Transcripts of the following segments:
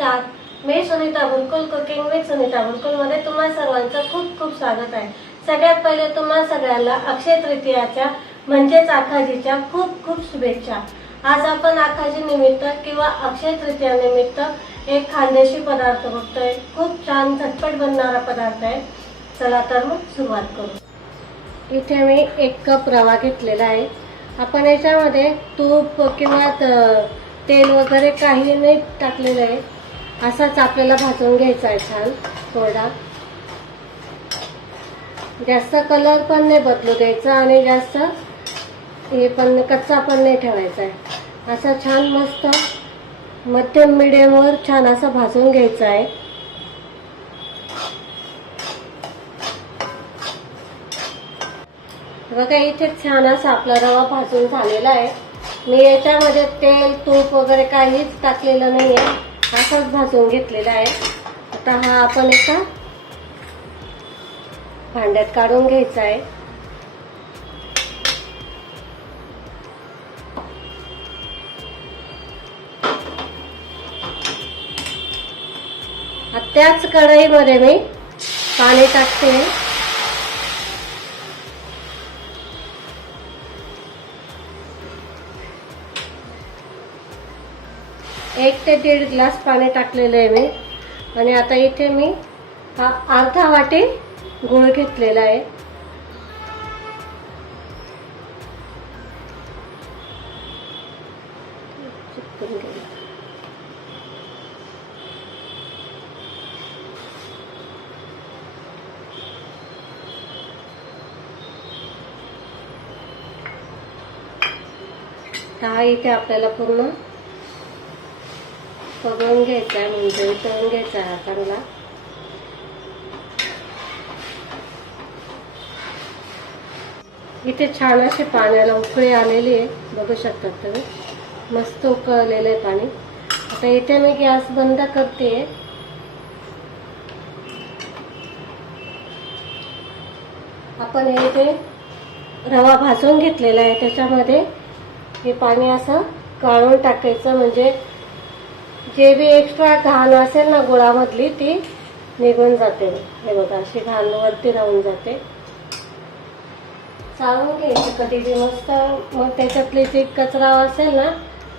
नमस्कार. मी Sunita Bulkul cooking with Sunita बुलकुलमध्ये तुम्हा सर्वांचं खूप खूप स्वागत आहे. सगळ्यात पहिले तुम्हा सगळ्यांना अक्षय तृतीयाच्या म्हणजेच आखाजीच्या खूप खूप शुभेच्छा. आज आपण आखाजी निमित्त किंवा अक्षय तृतीया निमित्त एक खानदेशी पदार्थ बघतोय. खूप छान झटपट बनणारा पदार्थ आहे. चला तर मग सुरुवात करू. इथे मी एक कप रवा घेतलेला आहे. आपण याच्यामध्ये तूप किंवा तेल वगैरे काही नाही टाकलेलं आहे. असाच आपल्याला भाजून घ्यायचा आहे छान कोरडा जास्त कलर पण नाही बदलू द्यायचा आणि जास्त हे पण कच्चा पण नाही ठेवायचा आहे. असा छान मस्त मध्यम मिडियमवर छान असा भाजून घ्यायचा आहे. बघा इथे छान असा आपला रवा भाजून झालेला आहे. मी याच्यामध्ये तेल तूप वगैरे काहीच टाकलेलं नाही आहे असाच भाजून घेतलेला आहे. आता हा आपण एका भांड्यात काढून घ्यायचा आहे. त्याच कढईमध्ये मी पाणी टाकते. एक ते दीड ग्लास पाणी टाकलेलं आहे मी. आणि आता इथे मी अर्धा वाटी गुळ घेतलेला आहे. हा इथे आपल्याला पूर्ण फगवून घ्यायचा म्हणजे तळून घ्यायचा हा चांगला इथे छान अशी पाण्याला उकळी आलेली आहे बघू शकतात तुम्ही. मस्त उकळलेलं आहे पाणी. आता इथे मी गॅस बंद करते. आपण हे इथे रवा भाजून घेतलेला आहे त्याच्यामध्ये हे पाणी असं गाळून टाकायचं म्हणजे जे बी एक्स्ट्रा घाण असेल ना गुळामधली ती निघून जाते. हे बघा अशी घाण वरती राहून जाते. चाळून घ्यायचं कधी बी मस्त. मग त्याच्यातले जे कचरा असेल ना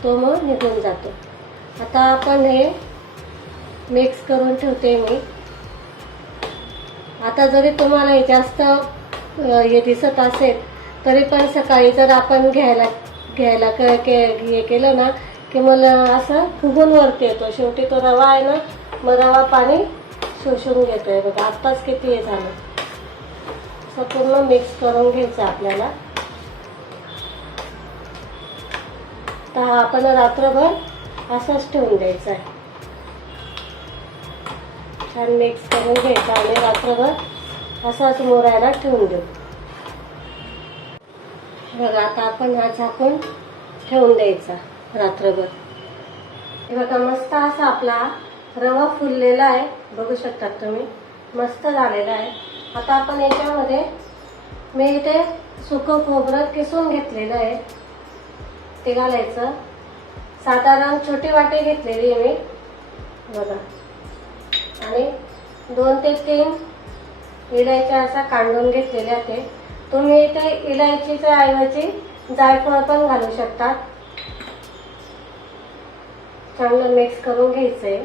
तो मग निघून जातो. आता आपण हे मिक्स करून ठेवते मी. आता जरी तुम्हाला हे जास्त हे दिसत असेल तरी पण सकाळी जर आपण घ्यायला घ्यायला के- हे केलं ना की मला असं फुगून वरती येतो. शेवटी तो रवा आहे ना मग रवा पाणी शोषून घेतोय. बघा आत्ताच किती हे झालं. असं पूर्ण मिक्स करून घ्यायचं आपल्याला. तर हा आपण रात्रभर असाच ठेवून द्यायचा आहे. छान मिक्स करून घ्यायचा आणि रात्रभर असाच मोरायला ठेवून देऊ. बघा आता आपण हा झाकून ठेवून द्यायचा. रात्रभर. हे बघा मस्त असा आपला रवा फुललेला आहे. बघू शकतात तुम्ही. मस्त झालेला आहे. आता आपण याच्यामध्ये मी इथे सुकं खोबरं किसून घेतलेलं आहे. ते घालायचं. साधारण छोटी वाटी घेतलेली आहे मी. बघा. आणि दोन ते तीन इलायच्या असा कांडून घेतलेल्या ते. तुम्ही इथे इलायचीच्या ऐवजी जायफळ पण घालू शकतात. चांगलं मिक्स करून घ्यायचंय.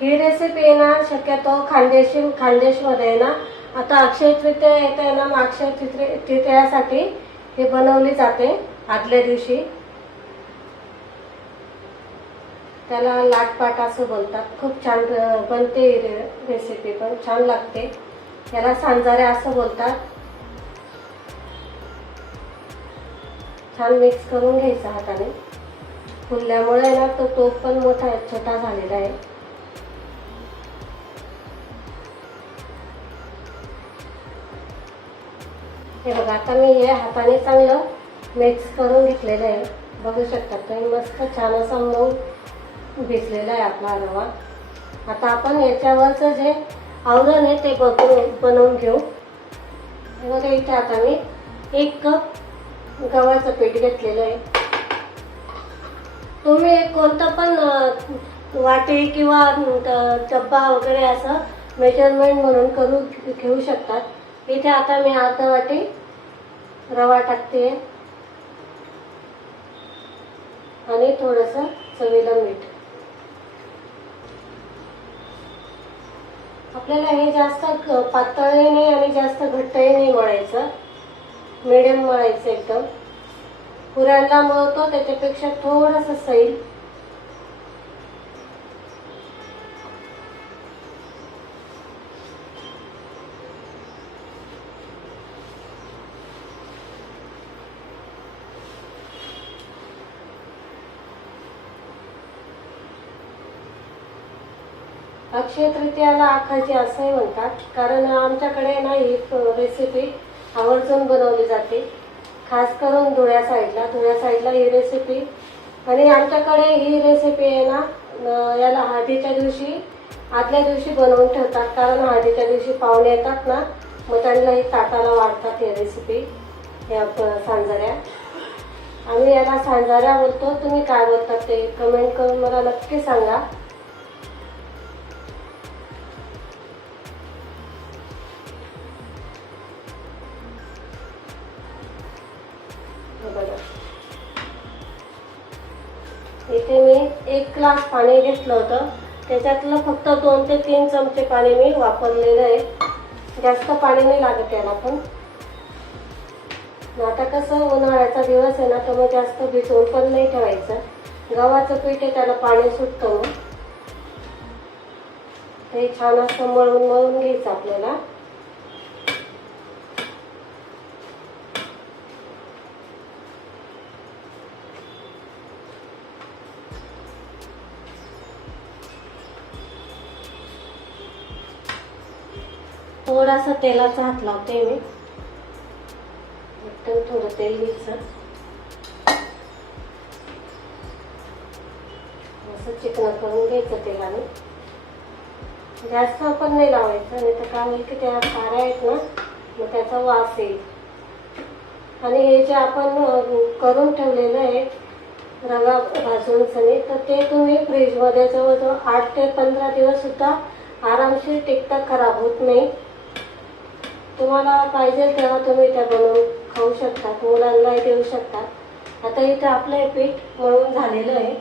ही रेसिपी आहे ना शक्यतो खानदेशी खानदेशमध्ये आहे ना आता अक्षय तृतीया येत आहे ना मग अक्षय तृतीय तृतीयासाठी हे बनवली जाते आदल्या दिवशी. त्याला लाटपाट असं बोलतात. खूप छान बनते रेसिपी पण छान लागते. याला सांजारे असं बोलतात. छान मिक्स करून घ्यायचा हाताने. फुलल्यामुळे ना तो तोप पण मोठा छोटा झालेला आहे. हे बघा आता मी हे हाताने चांगलं मिक्स करून घेतलेलं आहे. बघू शकता तुम्ही मस्त छान असा मऊ भिजलेला आहे आपला रवा आता आपण याच्यावरचं जे आवरण आहे ते बघून बनवून घेऊ. बघा इथे आता मी एक कप गव्हाचं पीठ घेतलेलं आहे. तुम्ही कोणतं पण वाटे वाटी किंवा डब्बा वगैरे असं मेजरमेंट म्हणून करू घेऊ शकतात. इथे आता मी अर्धा वाटी रवा टाकते आणि थोडंसं चवीला मीठ. आपल्याला हे जास्त क- पातळही नाही आणि जास्त घट्टही नाही मळायचं. मिडियम मळायचं एकदम. पुऱ्यांना मळतो त्याच्यापेक्षा थोडस सैल. अक्षय तृतीयाला आखायची असंही म्हणतात कारण आमच्याकडे ना ही रेसिपी आवर्जून बनवली जाते. खास करून धुळ्या साईडला. धुळ्या साईडला ही रेसिपी आणि आमच्याकडे ही रेसिपी आहे ना याला हळदीच्या दिवशी आदल्या दिवशी बनवून ठेवतात. कारण हळदीच्या दिवशी पाहुणे येतात ना मग त्यांनाही ताटाला वाढतात ही रेसिपी या सांजाऱ्या. आम्ही याला सांजाऱ्या बोलतो. तुम्ही काय बोलतात ते कमेंट करून मला नक्की सांगा. ग्लास पाणी घेतलं होतं. त्याच्यातलं फक्त दोन ते तीन चमचे पाणी मी वापरलेलं आहे. जास्त पाणी नाही लागत याला पण. आता कसं उन्हाळ्याचा दिवस आहे ना तर मग जास्त भिजवून पण नाही ठेवायचं. गव्हाचं पीठ आहे त्याला पाणी सुटतं मग. ते छान असं मळून मळून घ्यायचं आपल्याला. थोडासा तेलाचा हात लावते मी. एकदम थोडं तेल घ्यायचं. असं चिकन करून घ्यायचं तेलाने. जास्त पण नाही लावायचं नाही तर काय होईल की त्या साऱ्या आहेत ना मग त्याचा वास येईल. आणि हे जे आपण करून ठेवलेलं आहे रवा भाजून सनी तर ते तुम्ही फ्रीजमध्ये जवळजवळ आठ ते पंधरा दिवस सुद्धा आरामशीर टिकता खराब होत नाही. तुम्हाला पाहिजे तेव्हा तुम्ही त्या बनवून खाऊ शकतात मुलांनाही देऊ शकतात आता इथे आपलं हे पीठ मळून झालेलं आहे.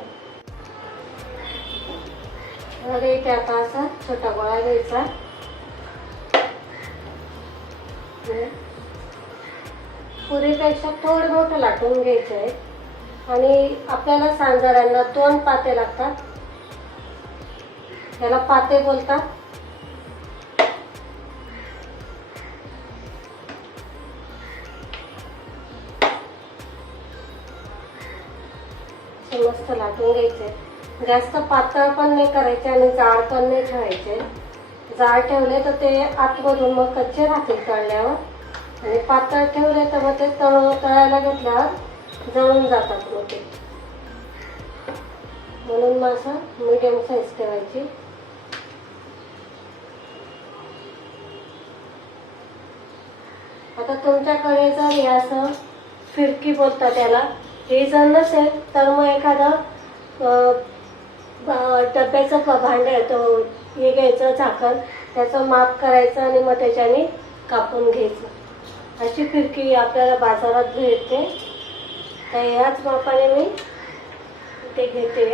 मग इथे आता असा छोटा गोळा घ्यायचा. पुरीपेक्षा थोडं मोठं लाटून घ्यायचं आहे. आणि आपल्याला सांजाऱ्यांना दोन पाते लागतात. त्याला पाते बोलतात. हे मस्त लाटून घ्यायचे. जास्त पातळ पण नाही करायचे आणि जाड पण नाही ठेवायचे. जाड ठेवले तर ते आतमधून मग कच्चे राहतील तळल्यावर. आणि पातळ ठेवले तर मग ते तळ तळायला घेतल्यावर जळून जातात मग ते. म्हणून मग असं मीडियम साईज ठेवायची. आता तुमच्याकडे जर हे असं फिरकी बोलतात त्याला हे जर नसेल तर मग एखादं डब्याचं प- भांडं येतो तो हे घ्यायचं झाकण त्याचं माप करायचं आणि मग त्याच्याने कापून घ्यायचं. अशी फिरकी आपल्याला बाजारात भेटते. तर ह्याच मापाने मी ते घेते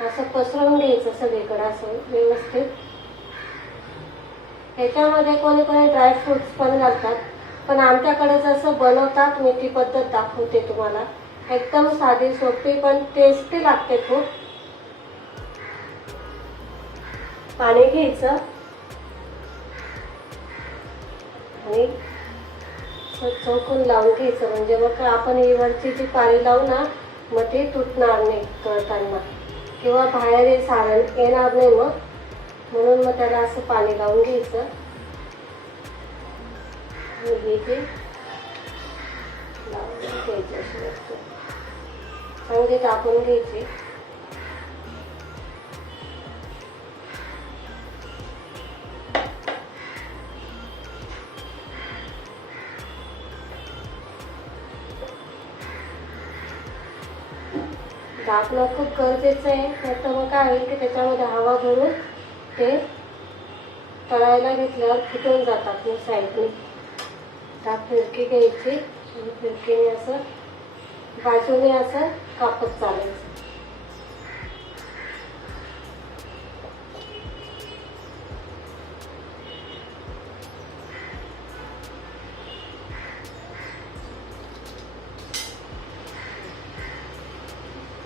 असं पसरवून घ्यायचं सगळीकडे असं व्यवस्थित. ह्याच्यामध्ये कोणी कोणी ड्रायफ्रुट्स पण घालतात. पण आमच्याकडे जसं बनवतात मी ती पद्धत दाखवते तुम्हाला. एकदम साधी सोपी पण टेस्टी लागते खूप. पाणी घ्यायचं. आणि चौकून लावून घ्यायचं. म्हणजे मग आपण ही वरची जी पाणी लावू ना मग ते तुटणार नाही कळताना किंवा बाहेर हे सारण येणार नाही मग. म्हणून मग त्याला असं पाणी लावून घ्यायचं. आणि लावून घ्यायचे चांगले तापून घ्यायचे. झाकणं खूप गरजेचं आहे. त्याचं मग काय होईल की त्याच्यामध्ये हवा भरून ते तळायला घेतल्यावर फुटून जातात मग साईडने. त्या फिरकी घ्यायची आणि फिरकीने असं बाजूने असं कापत चालायचं.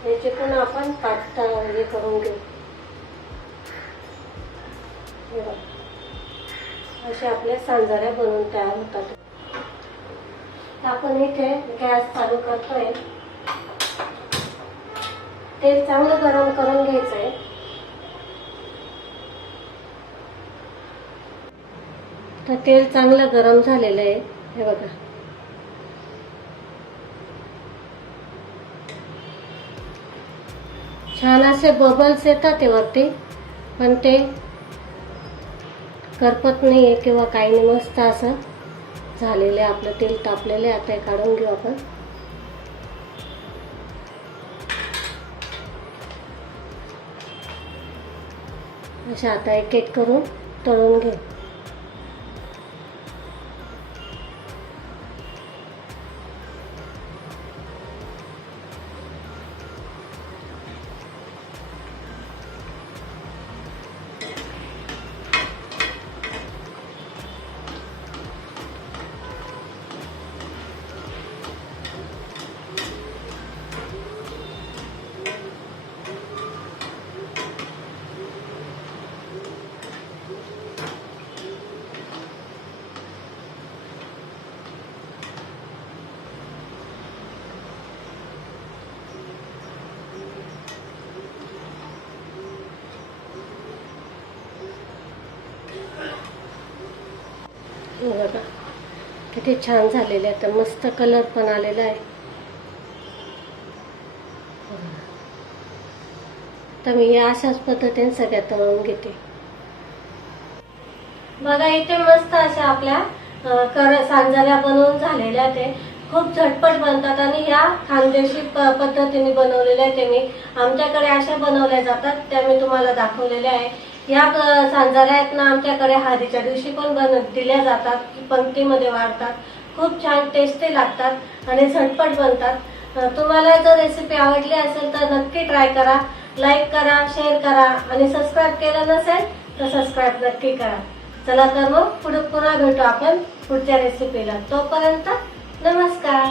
याचे पण आपण पाच हे करून घेऊ. असे आपल्या सांजाऱ्या बनवून तयार होतात. आपण इथे गॅस चालू करतोय. तेल चांगलं गरम करून घ्यायचंय. तर तेल चांगलं गरम झालेलं आहे. हे बघा. छान असे बबल्स येतात ते वरती पण ते करपत नाही आहे किंवा काही नाही मस्त असं झालेलं आहे आपलं तेल तापलेलं आहे. आता हे काढून घेऊ आपण. अशा आता एक एक करून तळून घेऊ. बघा. किती छान झालेले आहे तर मस्त कलर पण आलेला आहे. तर मी या अशाच पद्धतीने सगळ्या तळून घेते. बघा इथे मस्त अशा आपल्या कर सांजाऱ्या बनवून झालेल्या ते. खूप झटपट बनतात आणि ह्या खानदेशी पद्धतीने बनवलेल्या ते मी. आमच्याकडे अशा बनवल्या जातात त्या मी तुम्हाला दाखवलेल्या आहे या ब- सांजाऱ्या आहेत ना आमच्याकडे हळदीच्या दिवशी पण बन दिल्या जातात पंक्तीमध्ये वाढतात. खूप छान टेस्टी लागतात आणि झटपट बनतात. तुम्हाला जर रेसिपी आवडली असेल तर नक्की ट्राय करा. लाईक करा शेअर करा आणि सबस्क्राईब केलं नसेल तर सबस्क्राईब नक्की करा. चला तर मग पुढे पुन्हा भेटू आपण पुढच्या रेसिपीला तोपर्यंत नमस्कार.